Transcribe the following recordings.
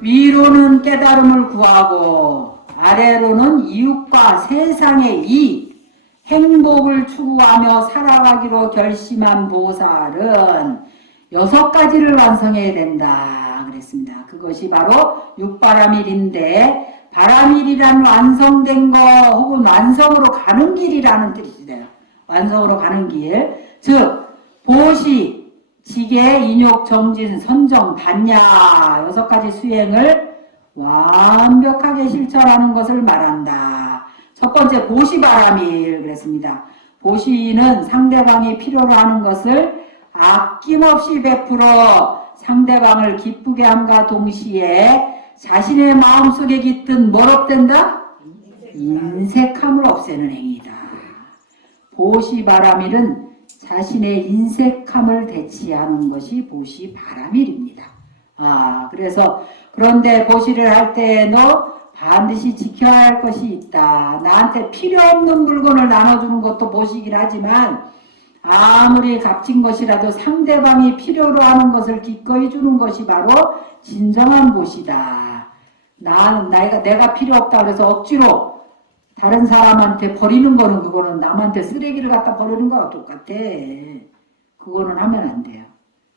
위로는 깨달음을 구하고 아래로는 이웃과 세상의 이익, 행복을 추구하며 살아가기로 결심한 보살은 6가지를 완성해야 된다 그랬습니다. 그것이 바로 육바라밀인데 바라밀이란 완성된 거 혹은 완성으로 가는 길이라는 뜻이래요. 완성으로 가는 길. 즉 보시, 지계, 인욕, 정진, 선정, 반야 6가지 수행을 완벽하게 실천하는 것을 말한다. 첫 번째 보시바라밀 그랬습니다. 보시는 상대방이 필요로 하는 것을 아낌없이 베풀어 상대방을 기쁘게 함과 동시에 자신의 마음속에 깃든 뭘 없댄다? 인색함을 없애는 행위다. 보시바라밀은 자신의 인색함을 대치하는 것이 보시바라밀입니다. 그래서 그런데 보시를 할 때에도 반드시 지켜야 할 것이 있다. 나한테 필요 없는 물건을 나눠주는 것도 보시긴 하지만 아무리 값진 것이라도 상대방이 필요로 하는 것을 기꺼이 주는 것이 바로 진정한 보시다. 내가 필요 없다 그래서 억지로 다른 사람한테 버리는 거는 그거는 남한테 쓰레기를 갖다 버리는 거랑 똑같아. 그거는 하면 안 돼요.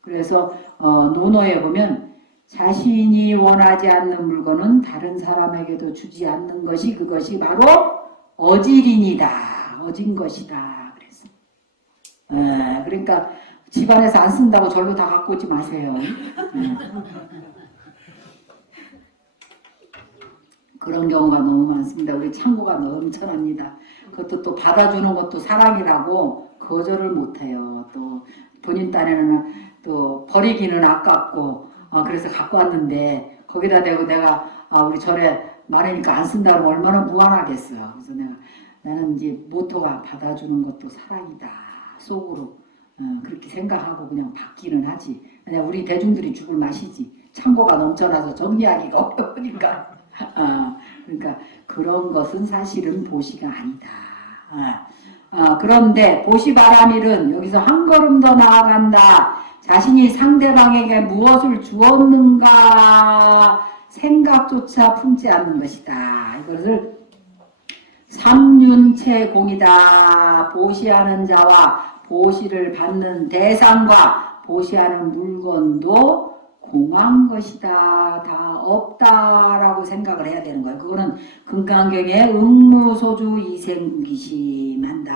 그래서 논어에 보면 자신이 원하지 않는 물건은 다른 사람에게도 주지 않는 것이 그것이 바로 어질인이다. 어진 것이다. 그래서 그러니까 집안에서 안 쓴다고 절로 다 갖고 오지 마세요. 그런 경우가 너무 많습니다. 우리 창고가 넘쳐납니다. 그것도 또 받아주는 것도 사랑이라고 거절을 못해요. 또 본인 딴에는 또 버리기는 아깝고 그래서 갖고 왔는데 거기다 대고 내가 우리 절에 많으니까 안 쓴다 그러면 얼마나 무안하겠어요. 그래서 나는 이제 모토가 받아주는 것도 사랑이다. 속으로 그렇게 생각하고 그냥 받기는 하지. 그냥 우리 대중들이 죽을 맛이지. 창고가 넘쳐나서 정리하기가 어려우니까. 그러니까 그런 것은 사실은 보시가 아니다. 그런데 보시바라밀은 여기서 한 걸음 더 나아간다. 자신이 상대방에게 무엇을 주었는가 생각조차 품지 않는 것이다. 이것을 삼윤체공이다. 보시하는 자와 보시를 받는 대상과 보시하는 물건도 공한 것이다. 다 없다라고 생각을 해야 되는 거예요. 그거는 금강경에 응무소주 이생기심한다.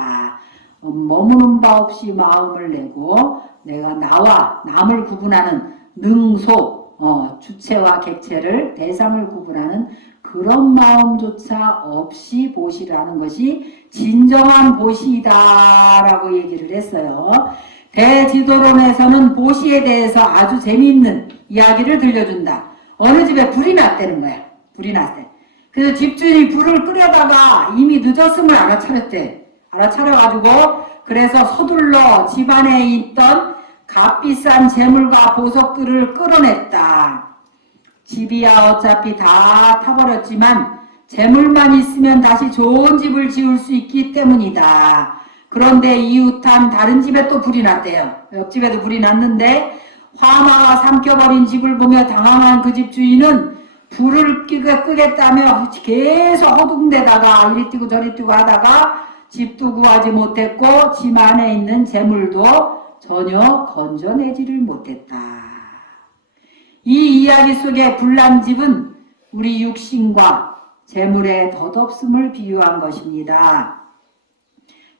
머무는 바 없이 마음을 내고 내가 나와 남을 구분하는 능소, 주체와 객체를 대상을 구분하는 그런 마음조차 없이 보시라는 것이 진정한 보시다라고 얘기를 했어요. 대지도론에서는 보시에 대해서 아주 재미있는 이야기를 들려준다. 어느 집에 불이 났다는 거야. 불이 났대. 그래서 집주인이 불을 끄려다가 이미 늦었음을 알아차렸대. 알아차려가지고 그래서 서둘러 집안에 있던 값비싼 재물과 보석들을 끌어냈다. 집이야 어차피 다 타버렸지만 재물만 있으면 다시 좋은 집을 지을 수 있기 때문이다. 그런데 이웃한 다른 집에 또 불이 났대요. 옆집에도 불이 났는데 화마가 삼켜버린 집을 보며 당황한 그 집 주인은 불을 끄겠다며 계속 허둥대다가 이리 뛰고 저리 뛰고 하다가 집도 구하지 못했고 집 안에 있는 재물도 전혀 건져내지를 못했다. 이 이야기 속의 불난 집은 우리 육신과 재물의 덧없음을 비유한 것입니다.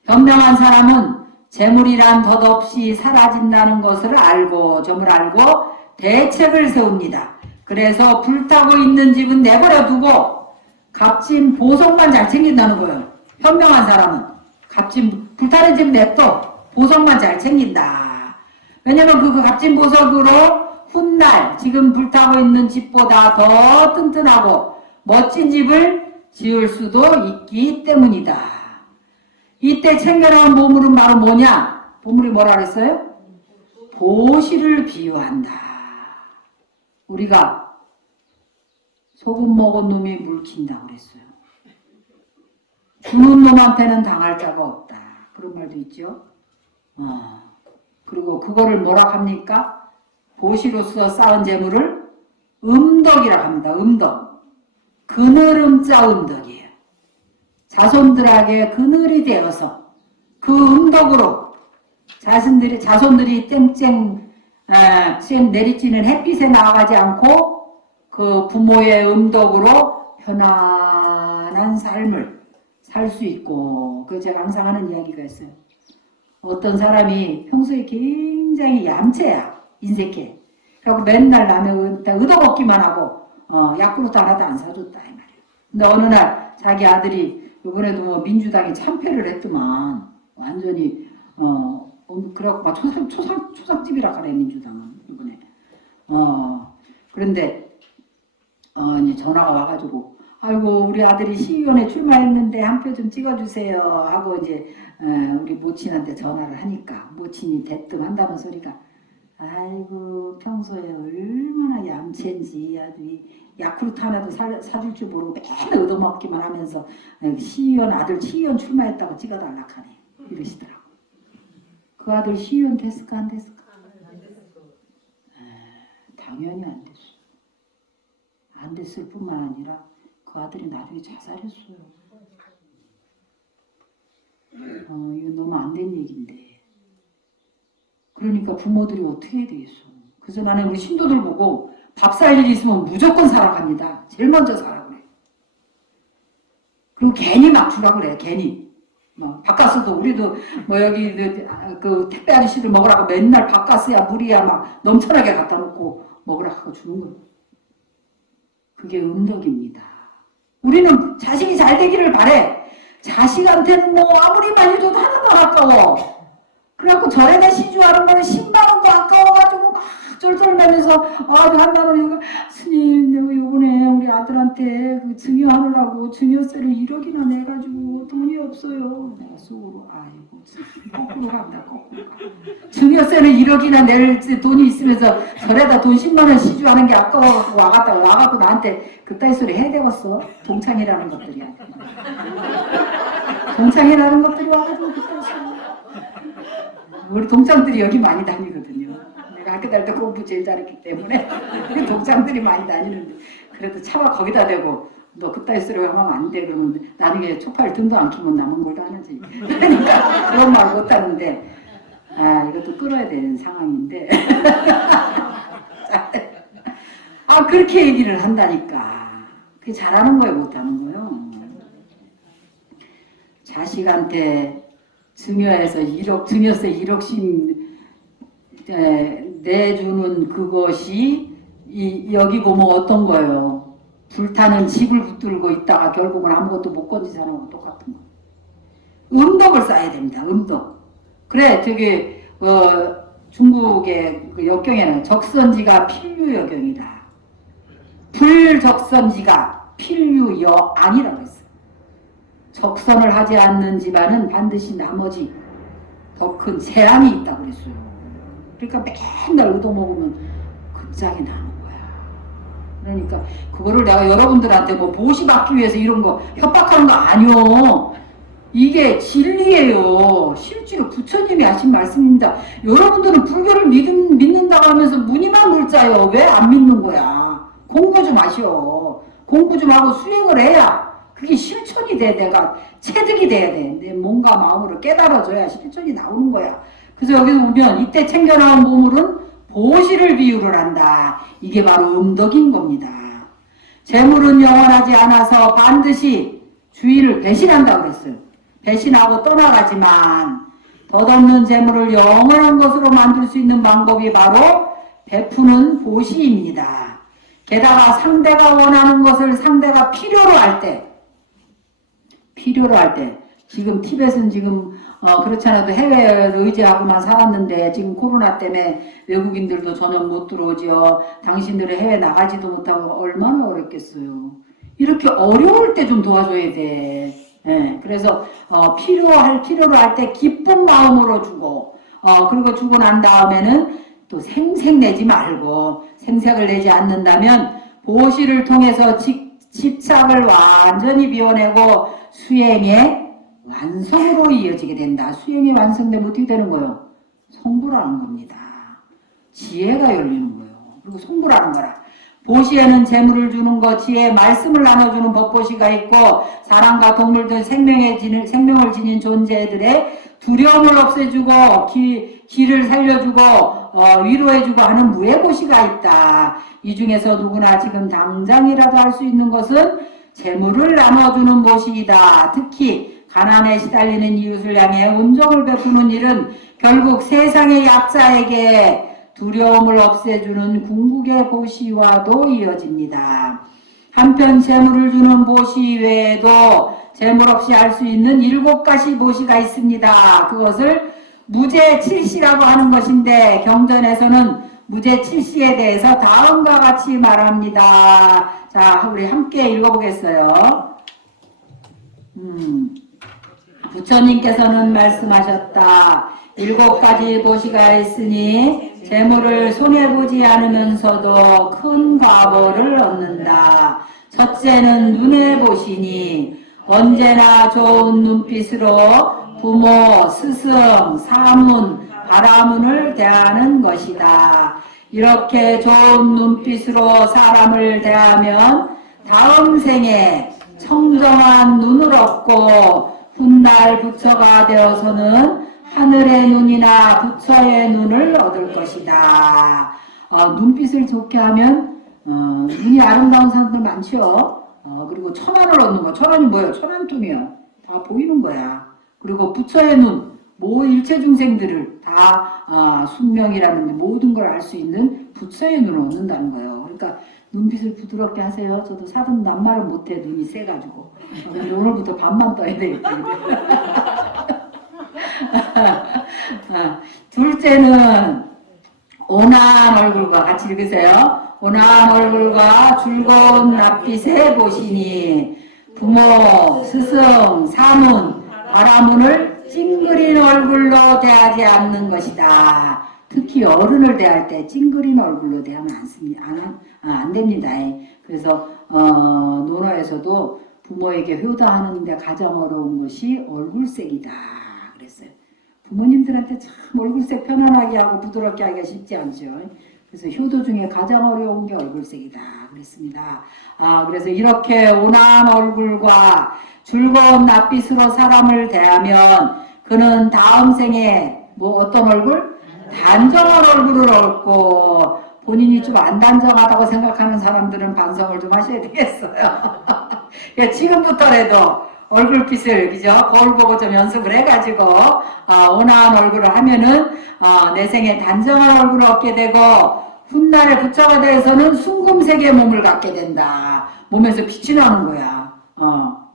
현명한 사람은 재물이란 덧없이 사라진다는 것을 알고 점을 알고 대책을 세웁니다. 그래서 불타고 있는 집은 내버려 두고 값진 보석만 잘 챙긴다는 거예요. 현명한 사람은 값진 불타는 집 냅둬 보석만 잘 챙긴다. 왜냐면 그 값진 보석으로 훗날 지금 불타고 있는 집보다 더 튼튼하고 멋진 집을 지을 수도 있기 때문이다. 이때 챙겨나온 보물은 바로 뭐냐? 보물이 뭐라 그랬어요? 보시를 비유한다. 우리가 소금 먹은 놈이 물킨다고 그랬어요. 주는 놈한테는 당할 자가 없다. 그런 말도 있죠. 그리고 그거를 뭐라 합니까? 보시로서 쌓은 재물을 음덕이 음덕이라고 합니다. 음덕. 그늘음자 음덕이에요. 자손들에게 그늘이 되어서 그 음덕으로 자손들이 쨍쨍 내리쬐는 햇빛에 나가지 않고 그 부모의 음덕으로 편안한 삶을 살 수 있고, 그 제가 항상 하는 이야기가 있어요. 어떤 사람이 평소에 굉장히 얌체야, 인색해. 그리고 맨날 남의 얻어먹기만 하고 야구르트 하나도 안 사줬다 이 말이에요. 근데 어느 날 자기 아들이 이번에도 뭐 민주당이 참패를 했더만 완전히 그래갖고 막 초상집이라 그래 민주당은 이번에. 그런데 이제 전화가 와가지고 아이고 우리 아들이 시의원에 출마했는데 한 표 좀 찍어주세요 하고 이제 우리 모친한테 전화를 하니까 모친이 대뜸한다는 소리가 아이고 평소에 얼마나 얌체인지 아주 야쿠르트 하나도 사줄 줄 모르고 맨날 얻어먹기만 하면서 시의원 아들 시의원 출마했다고 찍어달라 하네 이러시더라고. 그 아들 시의원 됐을까 안 됐을까? 당연히 안 됐어. 안 됐을 뿐만 아니라 그 아들이 나중에 자살했어요. 이거 너무 안 된 얘기인데. 그러니까 부모들이 어떻게 해야 되겠어. 그래서 나는 우리 신도들 보고 밥 살 일이 있으면 무조건 살아갑니다. 제일 먼저 사라 그래. 그리고 괜히 막 주라 그래. 괜히. 바카스도 우리도 뭐 여기 그 택배 아저씨들 먹으라고 맨날 바카스야 물이야 막 넘쳐나게 갖다 놓고 먹으라고 하고 주는 거예요. 그게 음덕입니다. 우리는 자식이 잘 되기를 바래. 자식한테는 뭐 아무리 많이 줘도 하나도 안 아까워. 그래갖고 절에다 시주하는 거는 10만 원도 아까워가지고 막 쫄쫄매면서 아주 한다는 이거 스님 내가 요번에 우리 아들한테 그 증여하느라고 증여세를 1억이나 내가지고 돈이 없어요. 내가 속으로 아이고 거꾸로 간다 거꾸로 가. 증여세를 1억이나 낼 돈이 있으면서 절에다 돈 10만 원 시주하는 게 아까워갖고 와갖고 나한테 그따위 소리 해야 되겠어. 동창이라는 것들이야. 동창이라는 것들이 와가지고 그따위 소리. 우리 동창들이 여기 많이 다니거든요. 내가 학교 다닐 때 공부 제일 잘했기 때문에 동창들이 많이 다니는데 그래도 차마 거기다 대고 너 그따위 소리 하면 안 돼. 그러면 나중에 초파일 등도 안 키면 남은 걸 다 하는지. 그러니까 그런 말 못하는데 이것도 끌어야 되는 상황인데 그렇게 얘기를 한다니까. 그게 잘하는 거예요 못하는 거예요. 자식한테 증여해서 1억, 증여세 1억씩 내주는 그것이 여기 보면 어떤 거예요? 불타는 집을 붙들고 있다가 결국은 아무것도 못 건지자는 거 똑같은 거. 음덕을 쌓아야 됩니다. 음덕. 그래 저기 중국의 그 역경에는 적선지가 필유여경이다. 불적선지가 필유여안이라고 했어요. 적선을 하지 않는 집안은 반드시 나머지 더 큰 재앙이 있다고 그랬어요. 그러니까 맨날 얻어먹으면 끝장이 나는 거야. 그러니까 그거를 내가 여러분들한테 뭐 보시받기 위해서 이런 거 협박하는 거 아니요. 이게 진리예요. 실제로 부처님이 하신 말씀입니다. 여러분들은 불교를 믿는다고 하면서 무늬만 물자요. 왜 안 믿는 거야? 공부 좀 하시오. 공부 좀 하고 수행을 해야 그게 실천이 돼. 내가 체득이 돼야 돼. 내 몸과 마음으로 깨달아줘야 실천이 나오는 거야. 그래서 여기 보면 이때 챙겨나온 보물은 보시를 비유를 한다. 이게 바로 음덕인 겁니다. 재물은 영원하지 않아서 반드시 주인을 배신한다고 그랬어요. 배신하고 떠나가지만 덧없는 재물을 영원한 것으로 만들 수 있는 방법이 바로 베푸는 보시입니다. 게다가 상대가 원하는 것을 상대가 필요로 할 때 지금 티벳은 지금 그렇지 않아도 해외에 의지하고만 살았는데 지금 코로나 때문에 외국인들도 전혀 못 들어오지요. 당신들은 해외 나가지도 못하고 얼마나 어렵겠어요. 이렇게 어려울 때 좀 도와줘야 돼. 예, 그래서 필요로 할 때 기쁜 마음으로 주고 그리고 주고 난 다음에는 또 생색 내지 말고 생색을 내지 않는다면 보시를 통해서 집착을 완전히 비워내고 수행의 완성으로 이어지게 된다. 수행이 완성되면 어떻게 되는 거예요? 성불하는 겁니다. 지혜가 열리는 거예요. 그리고 성불하는 거라. 보시에는 재물을 주는 것, 지혜 말씀을 나눠주는 법보시가 있고 사람과 동물들 생명을 지닌 존재들의 두려움을 없애주고 기를 살려주고 위로해주고 하는 무예보시가 있다. 이 중에서 누구나 지금 당장이라도 할 수 있는 것은 재물을 나눠주는 보시이다. 특히 가난에 시달리는 이웃을 향해 온정을 베푸는 일은 결국 세상의 약자에게 두려움을 없애주는 궁극의 보시와도 이어집니다. 한편 재물을 주는 보시 외에도 재물 없이 할 수 있는 7가지 보시가 있습니다. 그것을 무죄칠시라고 하는 것인데 경전에서는 무죄칠시에 대해서 다음과 같이 말합니다. 자, 우리 함께 읽어보겠어요. 부처님께서는 말씀하셨다. 7가지 보시가 있으니 재물을 손해보지 않으면서도 큰 과보를 얻는다. 첫째는 눈의 보시니 언제나 좋은 눈빛으로 부모, 스승, 사문, 바라문을 대하는 것이다. 이렇게 좋은 눈빛으로 사람을 대하면 다음 생에 청정한 눈을 얻고 훗날 부처가 되어서는 하늘의 눈이나 부처의 눈을 얻을 것이다. 눈빛을 좋게 하면 눈이 아름다운 사람들 많죠. 그리고 천안을 얻는 거. 천안이 뭐예요? 천안통이요. 다 보이는 거야. 그리고 부처의 눈. 일체 중생들을 다 숙명이라는 모든 걸 알 수 있는 부처의 눈을 얻는다는 거예요. 그러니까 눈빛을 부드럽게 하세요. 저도 사돈 낱말을 못해. 눈이 세가지고. 오늘부터 밤만 떠야 되겠다. 둘째는 온화한 얼굴과 같이 읽으세요. 온화한 얼굴과 즐거운 낯빛의 보시니 부모, 스승, 사문, 바라문을 찡그린 얼굴로 대하지 않는 것이다. 특히 어른을 대할 때 찡그린 얼굴로 대하면 안 됩니다. 그래서 논어에서도 부모에게 효도하는데 가장 어려운 것이 얼굴색이다 그랬어요. 부모님들한테 참 얼굴색 편안하게 하고 부드럽게 하기가 쉽지 않죠. 그래서 효도 중에 가장 어려운 게 얼굴색이다 그랬습니다. 그래서 이렇게 온화한 얼굴과 즐거운 낯빛으로 사람을 대하면 그는 다음 생에 어떤 얼굴? 단정한 얼굴을 얻고, 본인이 좀 안 단정하다고 생각하는 사람들은 반성을 좀 하셔야 되겠어요. 지금부터라도 얼굴빛을, 그죠? 거울 보고 좀 연습을 해가지고, 온화한 얼굴을 하면은, 내 생에 단정한 얼굴을 얻게 되고, 훗날에 부처가 되어서는 순금색의 몸을 갖게 된다. 몸에서 빛이 나는 거야.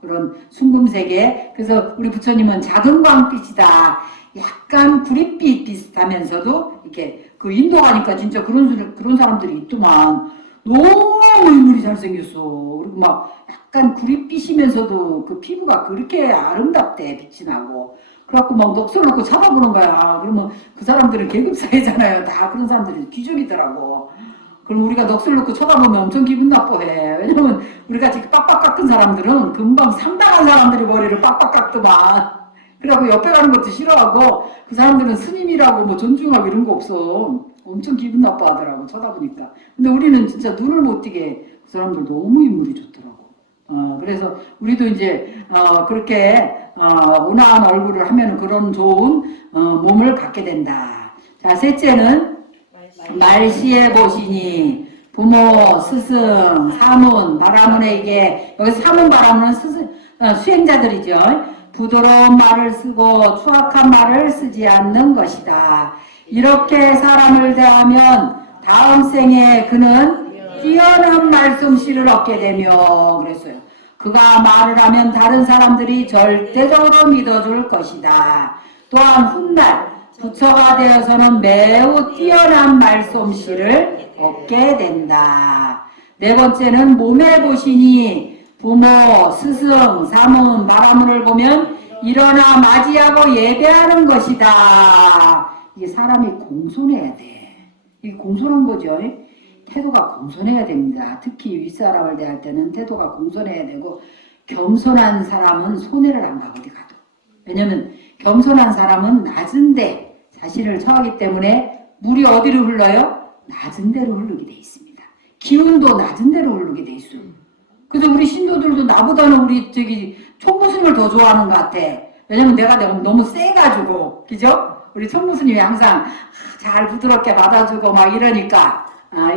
그런 순금색의. 그래서 우리 부처님은 작은 광빛이다. 약간 구릿빛 비슷하면서도, 이렇게, 인도 가니까 진짜 그런 사람들이 있더만. 너무 인물이 잘생겼어. 그리고 막 약간 구릿빛이면서도 그 피부가 그렇게 아름답대, 빛이 나고. 그래갖고 막 넋을 놓고 쳐다보는 거야. 그러면 그 사람들은 계급사회잖아요. 다 그런 사람들이 귀족이더라고. 그럼 우리가 넋을 놓고 쳐다보면 엄청 기분 나빠해. 왜냐면 우리같이 빡빡 깎은 사람들은 금방 상당한 사람들이 머리를 빡빡 깎더만. 그래갖고 옆에 가는 것도 싫어하고 그 사람들은 스님이라고 존중하고 이런 거 없어. 엄청 기분 나빠하더라고 쳐다보니까. 근데 우리는 진짜 눈을 못 띄게 그 사람들 너무 인물이 좋더라고. 그래서 우리도 이제 그렇게 온화한 얼굴을 하면 그런 좋은 몸을 갖게 된다. 자, 셋째는 말시에 보시니 부모, 스승, 사문, 바라문에게, 여기서 사문, 바라문은 수행자들이죠. 부드러운 말을 쓰고 추악한 말을 쓰지 않는 것이다. 이렇게 사람을 대하면 다음 생에 그는 뛰어난 말솜씨를 얻게 되며 그랬어요. 그가 말을 하면 다른 사람들이 절대적으로 믿어줄 것이다. 또한 훗날 부처가 되어서는 매우 뛰어난 말솜씨를 얻게 된다. 네 번째는 몸에 보시니 부모, 스승, 사문, 바라문을 보면 일어나 맞이하고 예배하는 것이다. 이게 사람이 공손해야 돼. 이게 공손한 거죠. 태도가 공손해야 됩니다. 특히 윗사람을 대할 때는 태도가 공손해야 되고, 겸손한 사람은 손해를 안 가, 어디 가도. 왜냐면 겸손한 사람은 낮은 데 자신을 처하기 때문에 물이 어디로 흘러요? 낮은 데로 흐르게 돼 있습니다. 기운도 낮은 대로 흐르게 돼 있어. 그래서 우리 신도들도 나보다는 우리 총무스님을 더 좋아하는 것 같아. 왜냐면 내가 너무 세가지고, 그죠? 우리 총무스님이 항상 잘 부드럽게 받아주고 막 이러니까,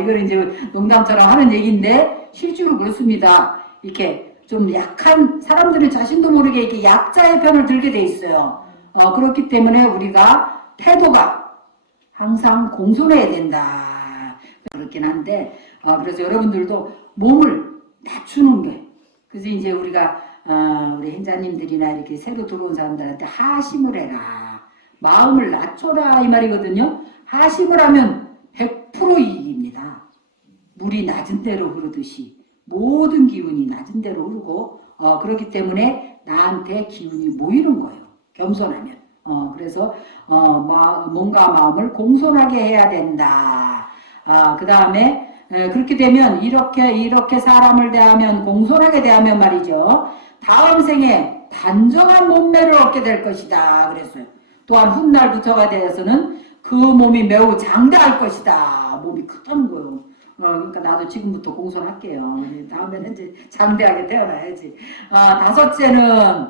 이걸 이제 농담처럼 하는 얘기인데, 실제로 그렇습니다. 이렇게 좀 약한 사람들은 자신도 모르게 이렇게 약자의 편을 들게 돼 있어요. 그렇기 때문에 우리가 태도가 항상 공손해야 된다. 그렇긴 한데, 그래서 여러분들도 몸을 낮추는 게, 그래서 이제 우리가 우리 행자님들이나 이렇게 새로 들어온 사람들한테 하심을 해라, 마음을 낮춰라 이 말이거든요. 하심을 하면 100% 이익입니다. 물이 낮은 대로 흐르듯이 모든 기운이 낮은 대로 흐르고, 그렇기 때문에 나한테 기운이 모이는 거예요. 겸손하면. 그래서 몸과 마음을 공손하게 해야 된다. 그 다음에 그렇게 되면 이렇게 사람을 대하면, 공손하게 대하면 말이죠, 다음 생에 단정한 몸매를 얻게 될 것이다 그랬어요. 또한 훗날 부처가 되어서는 그 몸이 매우 장대할 것이다. 몸이 크다는 거예요. 그러니까 나도 지금부터 공손할게요. 다음에는 이제 장대하게 태어나야지. 다섯째는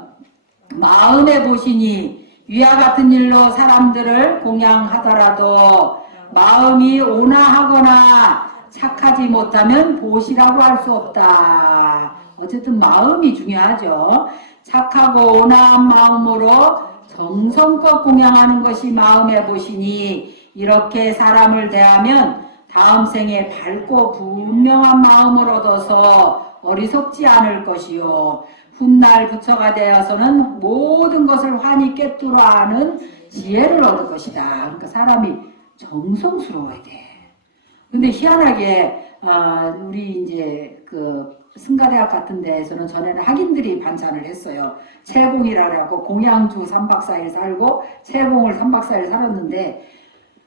마음의 보신이 위와 같은 일로 사람들을 공양하더라도 마음이 온화하거나 착하지 못하면 보시라고 할 수 없다. 어쨌든 마음이 중요하죠. 착하고 온화한 마음으로 정성껏 공양하는 것이 마음의 보신이, 이렇게 사람을 대하면 다음 생에 밝고 분명한 마음을 얻어서 어리석지 않을 것이요, 훗날 부처가 되어서는 모든 것을 환히 꿰뚫어 아는 지혜를 얻을 것이다. 그러니까 사람이 정성스러워야 돼. 근데 희한하게 우리 이제 그 승가대학 같은 데에서는 전에는 학인들이 반찬을 했어요. 채공이라고 공양주 3박 4일 살고 채공을 3박 4일 살았는데,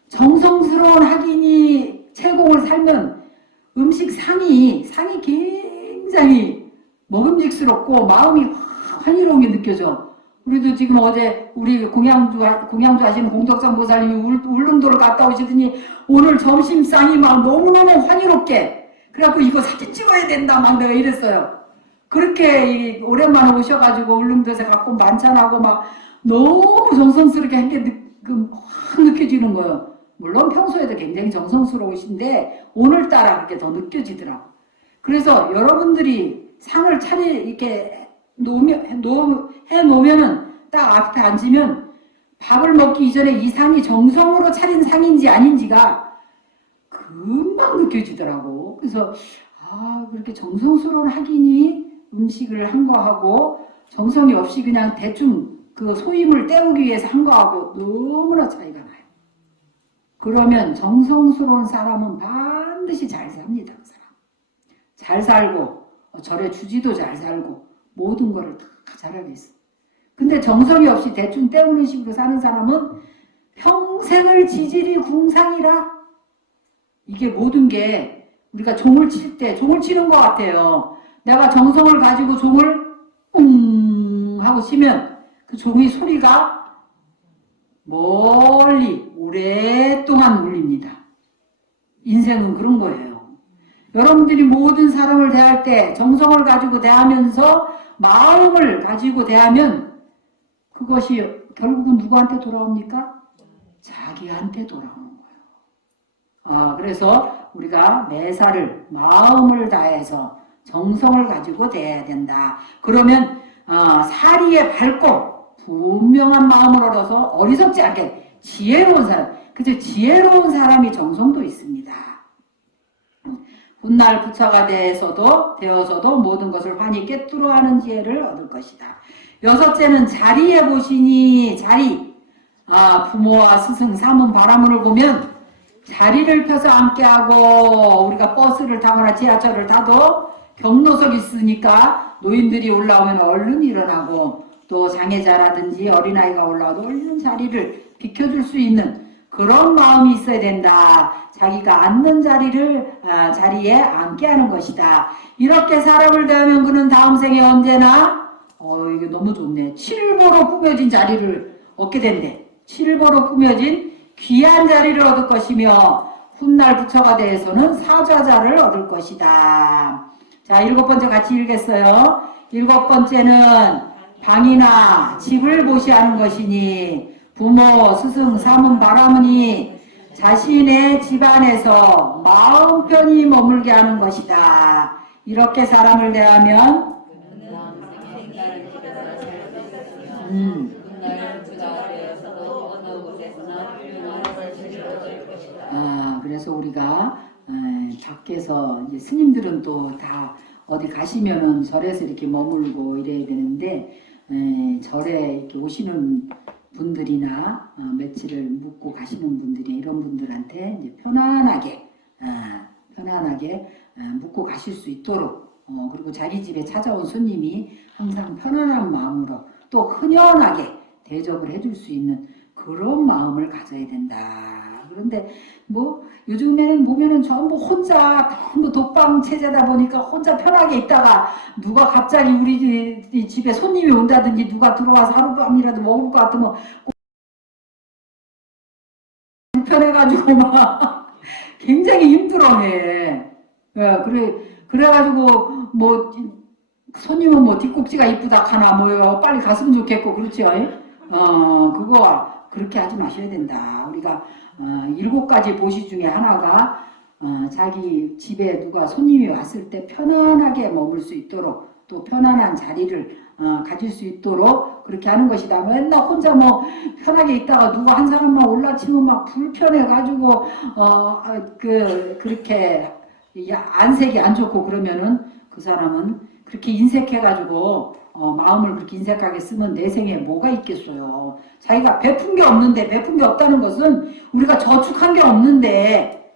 정성스러운 학인이 채공을 살면 음식 상이 굉장히 먹음직스럽고 마음이 환희로운 게 느껴져. 우리도 지금 어제 우리 공양주 하시는 공덕장 보살님이 울릉도를 갔다 오시더니 오늘 점심상이 막 너무너무 환희롭게, 그래갖고 이거 사진 찍어야 된다 막 내가 이랬어요. 그렇게 오랜만에 오셔가지고 울릉도에서 갖고 만찬하고 막 너무 정성스럽게 한 게 확 느껴지는 거예요. 물론 평소에도 굉장히 정성스러우신데 오늘따라 그렇게 더 느껴지더라고. 그래서 여러분들이 상을 이렇게 해놓으면은 딱 앞에 앉으면 밥을 먹기 이전에 이 상이 정성으로 차린 상인지 아닌지가 금방 느껴지더라고. 그래서 그렇게 정성스러운 학인이 음식을 한 거하고 정성이 없이 그냥 대충 그 소임을 때우기 위해서 한 거하고 너무나 차이가 나요. 그러면 정성스러운 사람은 반드시 잘 삽니다. 그 사람. 잘 살고 절에 주지도 잘 살고 모든 거를 다 잘하고 있어. 근데 정성이 없이 대충 때우는 식으로 사는 사람은 평생을 지질이 궁상이라. 이게 모든 게 우리가 종을 칠 때 종을 치는 것 같아요. 내가 정성을 가지고 종을 하고 치면 그 종의 소리가 멀리 오랫동안 울립니다. 인생은 그런 거예요. 여러분들이 모든 사람을 대할 때 정성을 가지고 대하면서 마음을 가지고 대하면 그것이 결국은 누구한테 돌아옵니까? 자기한테 돌아오는 거예요. 그래서 우리가 매사를 마음을 다해서 정성을 가지고 대해야 된다. 그러면 사리에 밝고 분명한 마음을 얻어서 어리석지 않게 지혜로운 사람, 그저 지혜로운 사람이 정성도 있습니다. 훗날 부처가 되어서도 모든 것을 환히 꿰뚫어 하는 지혜를 얻을 것이다. 여섯째는 자리에 보시니, 자리. 부모와 스승, 사문, 바라문을 보면 자리를 펴서 함께하고, 우리가 버스를 타거나 지하철을 타도 경로석이 있으니까 노인들이 올라오면 얼른 일어나고, 또 장애자라든지 어린아이가 올라와도 얼른 자리를 비켜줄 수 있는 그런 마음이 있어야 된다. 자기가 앉는 자리에 앉게 하는 것이다. 이렇게 사람을 대하면 그는 다음 생에 언제나 이게 너무 좋네. 칠보로 꾸며진 자리를 얻게 된대. 칠보로 꾸며진 귀한 자리를 얻을 것이며 훗날 부처가 되어서는 사좌자를 얻을 것이다. 자, 7번째 같이 읽겠어요. 7번째는 방이나 집을 보시하는 것이니 부모, 스승, 사문, 바라문이 자신의 집안에서 마음 편히 머물게 하는 것이다. 이렇게 사람을 대하면 그래서 우리가 밖에서 이제 스님들은 또 다 어디 가시면은 절에서 이렇게 머물고 이래야 되는데 절에 이렇게 오시는 분들이나 며칠을 묵고 가시는 분들이 이런 분들한테 이제 편안하게 묵고 가실 수 있도록 그리고 자기 집에 찾아온 손님이 항상 편안한 마음으로 또 흔연하게 대접을 해줄 수 있는 그런 마음을 가져야 된다. 그런데 뭐 요즘에는 보면은 전부 혼자 전부 독방 체제다 보니까 혼자 편하게 있다가 누가 갑자기 우리 집에 손님이 온다든지 누가 들어와서 하룻밤이라도 먹을 것 같으면 불편해가지고 막 굉장히 힘들어해. 그래가지고 뭐 손님은 뭐 뒷꼭지가 이쁘다 하나 뭐요 빨리 갔으면 좋겠고 그렇죠. 그거 그렇게 하지 마셔야 된다. 우리가 7가지 보시 중에 하나가 자기 집에 누가 손님이 왔을 때 편안하게 머물 수 있도록 또 편안한 자리를 가질 수 있도록 그렇게 하는 것이다. 맨날 혼자 뭐 편하게 있다가 누가 한 사람만 올라치면 막 불편해가지고 그렇게 안색이 안 좋고 그러면은 그 사람은 그렇게 인색해가지고 마음을 그렇게 인색하게 쓰면 내 생에 뭐가 있겠어요. 자기가 베푼 게 없는데 베푼 게 없다는 것은 우리가 저축한 게 없는데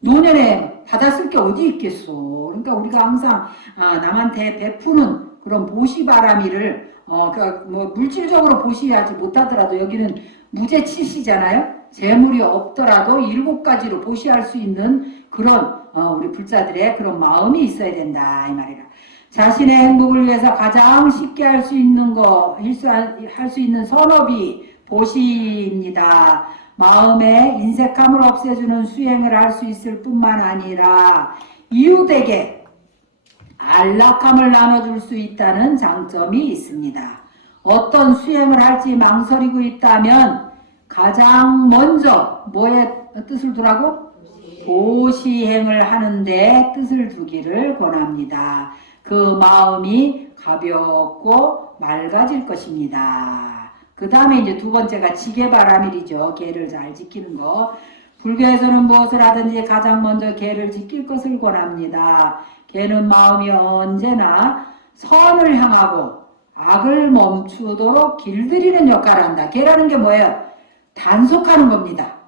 노년에 받았을 게 어디 있겠어. 그러니까 우리가 항상 남한테 베푸는 그런 보시바라미를 그러니까 뭐 물질적으로 보시하지 못하더라도 여기는 무죄치시잖아요. 재물이 없더라도 7가지로 보시할 수 있는 그런 우리 불자들의 그런 마음이 있어야 된다 이 말이라. 자신의 행복을 위해서 가장 쉽게 할 수 있는 할 수 있는 선업이 보시입니다. 마음의 인색함을 없애주는 수행을 할 수 있을 뿐만 아니라 이웃에게 안락함을 나눠줄 수 있다는 장점이 있습니다. 어떤 수행을 할지 망설이고 있다면 가장 먼저 뭐의 뜻을 두라고? 보시행을 하는데 뜻을 두기를 권합니다. 그 마음이 가볍고 맑아질 것입니다. 그 다음에 이제 2번째가 지계바라밀이죠. 계를 잘 지키는 거. 불교에서는 무엇을 하든지 가장 먼저 계를 지킬 것을 권합니다. 계는 마음이 언제나 선을 향하고 악을 멈추도록 길들이는 역할을 한다. 계라는 게 뭐예요? 단속하는 겁니다.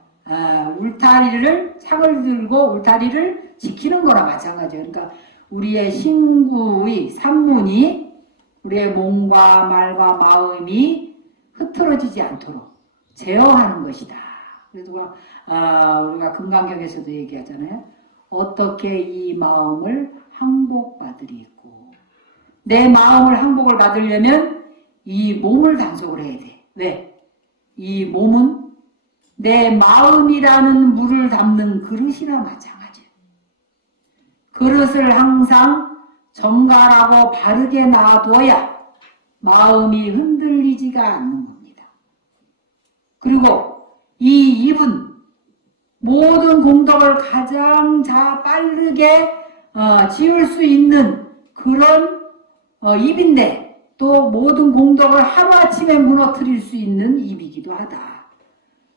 울타리를 창을 들고 울타리를 지키는 거나 마찬가지예요. 그러니까 우리의 신구의 산문이 우리의 몸과 말과 마음이 흐트러지지 않도록 제어하는 것이다. 그래서 우리가 금강경에서도 얘기하잖아요. 어떻게 이 마음을 항복받으리고 내 마음을 항복을 받으려면 이 몸을 단속을 해야 돼. 왜? 이 몸은 내 마음이라는 물을 담는 그릇이나 마찬가지예요. 그릇을 항상 정갈하고 바르게 놔둬야 마음이 흔들리지가 않는 겁니다. 그리고 이 입은 모든 공덕을 가장 빠르게 지을 수 있는 그런 입인데 또 모든 공덕을 하루아침에 무너뜨릴 수 있는 입이기도 하다.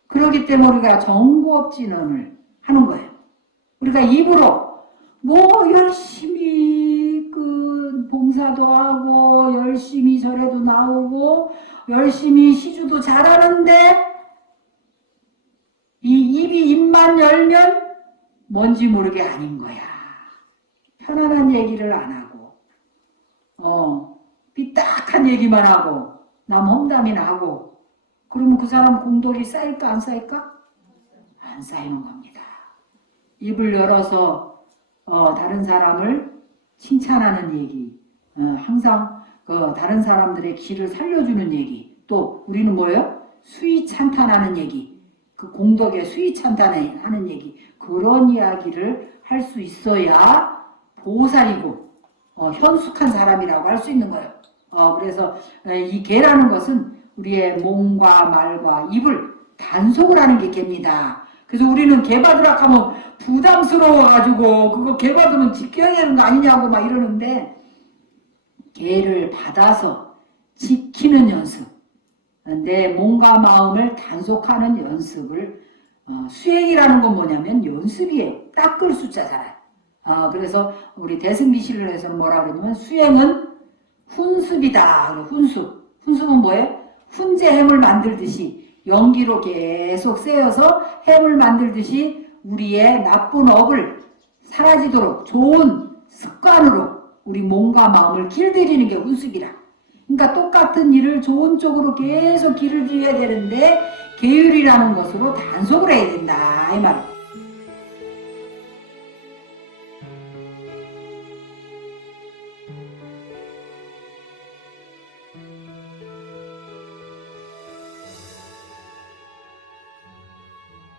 그렇기 때문에 우리가 정보업진언을 하는 거예요. 우리가 입으로 뭐 열심히 봉사도 하고 열심히 절에도 나오고 열심히 시주도 잘하는데 이 입만 열면 뭔지 모르게 아닌 거야. 편안한 얘기를 안 하고 삐딱한 얘기만 하고 남 험담이나 하고 그러면 그 사람 공덕이 쌓일까 안 쌓일까? 안 쌓이는 겁니다. 입을 열어서 다른 사람을 칭찬하는 얘기, 항상 다른 사람들의 길을 살려주는 얘기, 또 우리는 뭐예요? 수위 찬탄하는 얘기, 그 공덕에 수위 찬탄하는 얘기, 그런 이야기를 할 수 있어야 보살이고 현숙한 사람이라고 할 수 있는 거예요. 그래서 이 개라는 것은 우리의 몸과 말과 입을 단속을 하는 게 개입니다. 그래서 우리는 개 받으라 하면 부담스러워가지고 그거 개 받으면 지켜야 되는 거 아니냐고 막 이러는데, 개를 받아서 지키는 연습, 내 몸과 마음을 단속하는 연습을, 수행이라는 건 뭐냐면 연습이에요. 닦을 숫자잖아요. 그래서 우리 대승비실론에서는 뭐라 그러냐면 수행은 훈습이다. 훈습은 뭐예요? 훈제 햄을 만들듯이 연기로 계속 쐬어서 햄을 만들듯이 우리의 나쁜 업을 사라지도록 좋은 습관으로 우리 몸과 마음을 길들이는 게 훈습이라. 그러니까 똑같은 일을 좋은 쪽으로 계속 길을 들여야 되는데 계율이라는 것으로 단속을 해야 된다 이 말이에요.